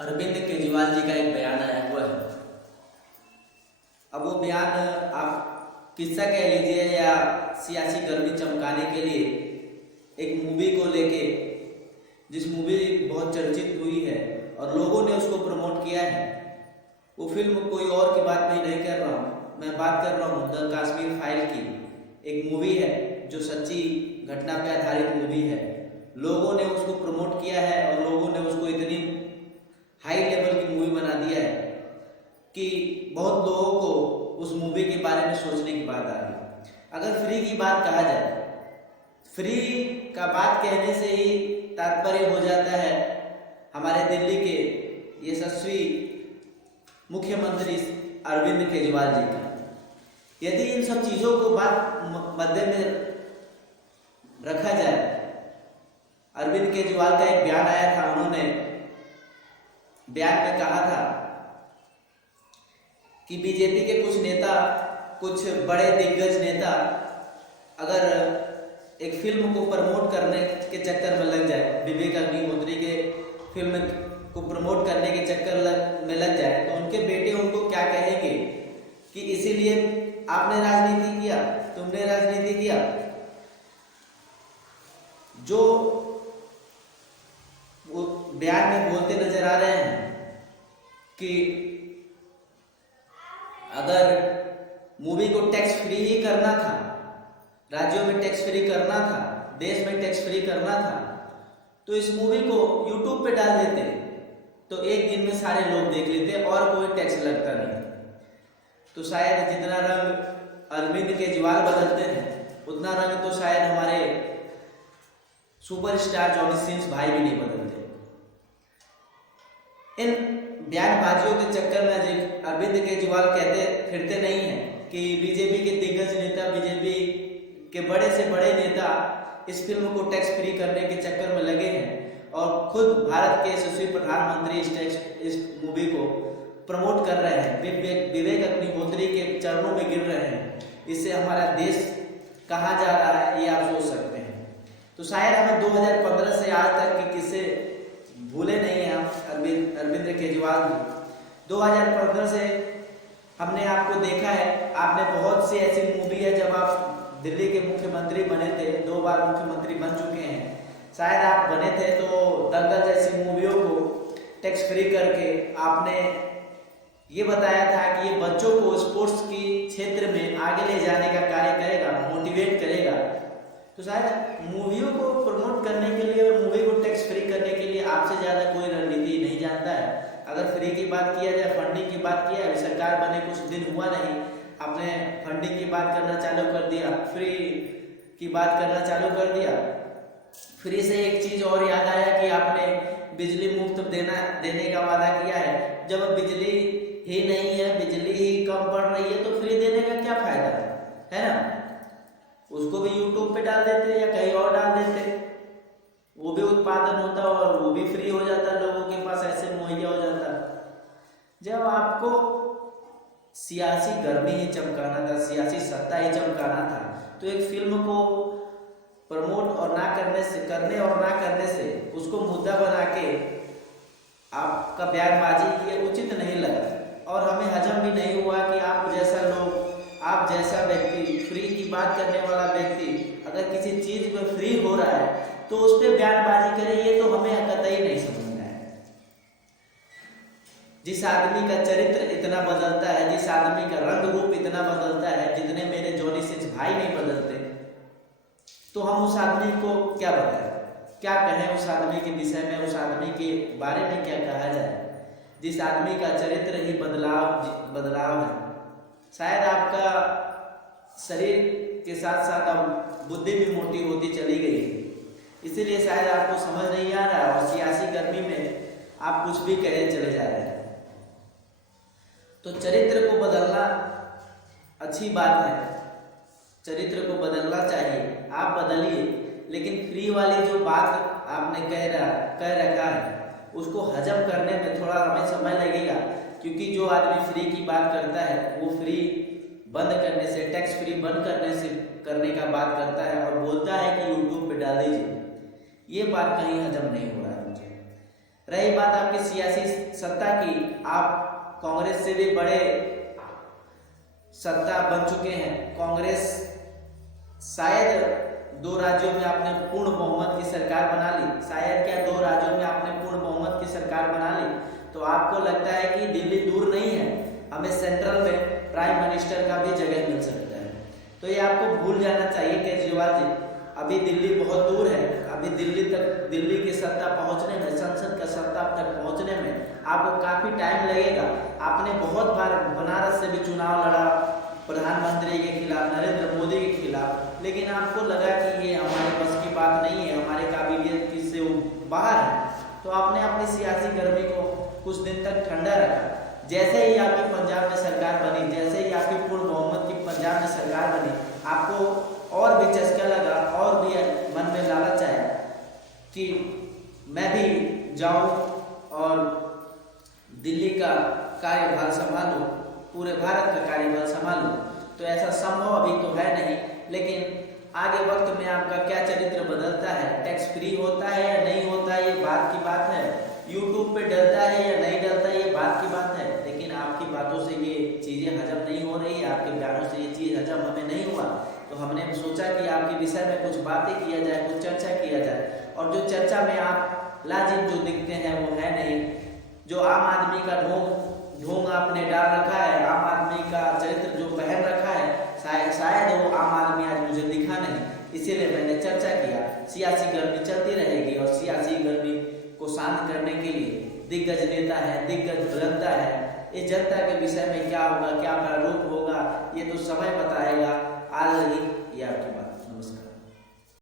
अरविंद केजरीवाल जी का एक बयान आया हुआ है। अब वो बयान आप किस्सा कह लीजिए या सियासी गर्मी चमकाने के लिए एक मूवी को लेके, जिस मूवी बहुत चर्चित हुई है और लोगों ने उसको प्रमोट किया है। वो फिल्म कोई और की बात मैं नहीं कर रहा हूँ, मैं बात कर रहा हूँ द कश्मीर फाइल की। एक मूवी है जो सच्ची घटना पे आधारित मूवी है। लोगों ने उसको प्रमोट किया है और लोगों ने उसको इतनी हाई लेवल की मूवी बना दिया है कि बहुत लोगों को उस मूवी के बारे में सोचने की बात आ रही। अगर फ्री की बात कहा जाए, फ्री का बात कहने से ही तात्पर्य हो जाता है हमारे दिल्ली के यशस्वी मुख्यमंत्री अरविंद केजरीवाल जी का। यदि इन सब चीज़ों को बात मध्य में रखा जाए, अरविंद केजरीवाल का एक बयान आया था। उन्होंने बयान में कहा था कि बीजेपी के कुछ नेता, कुछ बड़े दिग्गज नेता अगर एक फिल्म को प्रमोट करने के चक्कर में लग जाए, विवेक अग्निहोत्री के फिल्म को प्रमोट करने के चक्कर में लग जाए, तो उनके बेटे उनको क्या कहेंगे कि इसीलिए आपने राजनीति किया, तुमने राजनीति किया। जो वो बयान में बोलते नजर आ रहे हैं कि अगर मूवी को टैक्स फ्री ही करना था, राज्यों में टैक्स फ्री करना था, देश में टैक्स फ्री करना था, तो इस मूवी को यूट्यूब पे डाल देते तो एक दिन में सारे लोग देख लेते और कोई टैक्स लगता नहीं। तो शायद जितना रंग अरविंद केजरीवाल बदलते हैं, उतना रंग तो शायद हमारे सुपरस्टार जॉनी सिंह भाई भी नहीं बदलते। इन बयानबाजियों के चक्कर में अरविंद केजरीवाल कहते फिरते नहीं है कि बीजेपी के दिग्गज नेता, बीजेपी के बड़े से बड़े नेता इस फिल्म को टैक्स फ्री करने के चक्कर में लगे हैं और खुद भारत के यशस्वी प्रधानमंत्री इस मूवी को प्रमोट कर रहे हैं, विवेक अग्निहोत्री के चरणों में गिर रहे हैं। इससे हमारा देश कहाँ जा रहा है ये आप सोच सकते हैं। तो शायद हमें 2015 से आज तक के किस्से भूले नहीं हैं हम अरविंद केजरीवाल जी। 2015 से हमने आपको देखा है, आपने बहुत सी ऐसी मूवी है जब आप दिल्ली के मुख्यमंत्री बने थे, 2 बार मुख्यमंत्री बन चुके हैं। शायद आप बने थे तो दंगल जैसी मूवियों को टैक्स फ्री करके आपने ये बताया था कि ये बच्चों को स्पोर्ट्स की क्षेत्र में आगे ले जाने का कार्य करेगा, मोटिवेट करेगा। तो शायद मूवियों को प्रमोट करने के लिए और मूवी को टैक्स फ्री करने के लिए आपसे ज़्यादा कोई रणनीति नहीं जानता है। अगर फ्री की बात किया जाए, फंडिंग की बात किया है, सरकार बने कुछ दिन हुआ नहीं, आपने फंडिंग की बात करना चालू कर दिया, फ्री की बात करना चालू कर दिया। फ्री से एक चीज़ और याद आया कि आपने बिजली मुफ्त देने का वादा किया है। जब बिजली ही नहीं है, बिजली ही कम पड़ रही है, तो फ्री देने का क्या फायदा है ना? उसको भी यूट्यूब पे डाल देते या कहीं और डाल देते, वो भी उत्पादन होता और वो भी फ्री हो जाता, लोगों के पास ऐसे मुहैया हो जाता। जब आपको सियासी गर्मी ही चमकाना था, सियासी सत्ता ही चमकाना था, तो एक फिल्म को प्रमोट और ना करने से उसको मुद्दा बना के आपका बयानबाजी ये उचित नहीं लगा और हमें हजम भी नहीं हुआ कि आप जैसा लोग, आप जैसा व्यक्ति, फ्री की बात करने वाला व्यक्ति अगर किसी चीज में फ्री हो रहा है तो उस पर बयानबाजी करे, ये तो हमें कतई नहीं समझ में आया। जिस आदमी का चरित्र इतना बदलता है, जिस आदमी का रंग रूप इतना बदलता है, जितने मेरे जॉनी सिंह भाई नहीं बदलते, तो हम उस आदमी को क्या बताएं, क्या कहें उस आदमी के विषय में, उस आदमी के बारे में क्या कहा जाए जिस आदमी का चरित्र ही बदलाव है। शायद आपका शरीर के साथ साथ अब बुद्धि भी मोटी होती चली गई, इसीलिए शायद आपको समझ नहीं आ रहा और सियासी गर्मी में आप कुछ भी कहे चले जा रहे हैं। तो चरित्र को बदलना अच्छी बात है, चरित्र को बदलना चाहिए, आप बदलिए, लेकिन फ्री वाली जो बात आपने कह रखा है उसको हजम करने में थोड़ा हमें समय लगेगा, क्योंकि जो आदमी फ्री की बात करता है वो फ्री बंद करने से, टैक्स फ्री बंद करने का बात करता है और बोलता है कि यूट्यूब पे डाल दीजिए। ये बात कहीं हजम नहीं हो रहा है मुझे। रही बात आपकी सियासी सत्ता की, आप कांग्रेस से भी बड़े सत्ता बन चुके हैं। कांग्रेस शायद 2 राज्यों में आपने पूर्ण बहुमत की सरकार बना ली, शायद क्या 2 राज्यों में आपने पूर्ण बहुमत की सरकार बना ली, तो आपको लगता है कि दिल्ली दूर नहीं है, हमें सेंट्रल में प्राइम मिनिस्टर का भी जगह मिल सकता है। तो ये आपको भूल जाना चाहिए केजरीवाल जी, अभी दिल्ली बहुत दूर है, अभी दिल्ली की सत्ता पहुंचने में, संसद का सत्ता तक पहुंचने में आपको काफी टाइम लगेगा। आपने बहुत बार बनारस से भी चुनाव लड़ा प्रधानमंत्री के खिलाफ, नरेंद्र मोदी के खिलाफ, लेकिन आपको लगा कि ये हमारे बस की बात नहीं है, हमारे काबिलियत की से बाहर है, तो आपने अपनी सियासी गर्मी को कुछ दिन तक ठंडा रखा। जैसे ही आपकी पंजाब में सरकार बनी, जैसे ही आपकी पूर्ण बहुमत की पंजाब में सरकार बनी, आपको और भी चस्का लगा और भी मन में लालच आया कि मैं भी जाऊं और दिल्ली का कार्यभार संभालूं, पूरे भारत का कार्यभार संभालूं। तो ऐसा संभव अभी तो है नहीं, लेकिन आगे वक्त में आपका क्या चरित्र बदलता है, टैक्स फ्री होता है या नहीं होता है, ये बात की बात है, यूट्यूब पे डलता है या नहीं डलता है, ये बात की बात है। लेकिन आपकी बातों से ये चीज़ें हजम नहीं हो रही है, आपके बयानों से ये चीज़ हजम हमें नहीं हुआ, तो हमने सोचा कि आपके विषय में कुछ बातें किया जाए, कुछ चर्चा किया जाए। और जो चर्चा में आप लाजिम जो दिखते हैं वो है नहीं, जो आम आदमी का ढोंग आपने डाल रखा है, आम आदमी का चरित्र जो पहन रखा है, शायद वो आम आदमी आज मुझे दिखा नहीं, इसीलिए मैंने चर्चा किया। सियासी गर्मी चलती रहेगी और सियासी गर्मी को शांत करने के लिए दिग्गज नेता है, दिग्गज जनता है, इस जनता के विषय में क्या होगा, क्या प्रारूप होगा, ये तो समय बताएगा। आज लगी ये आपकी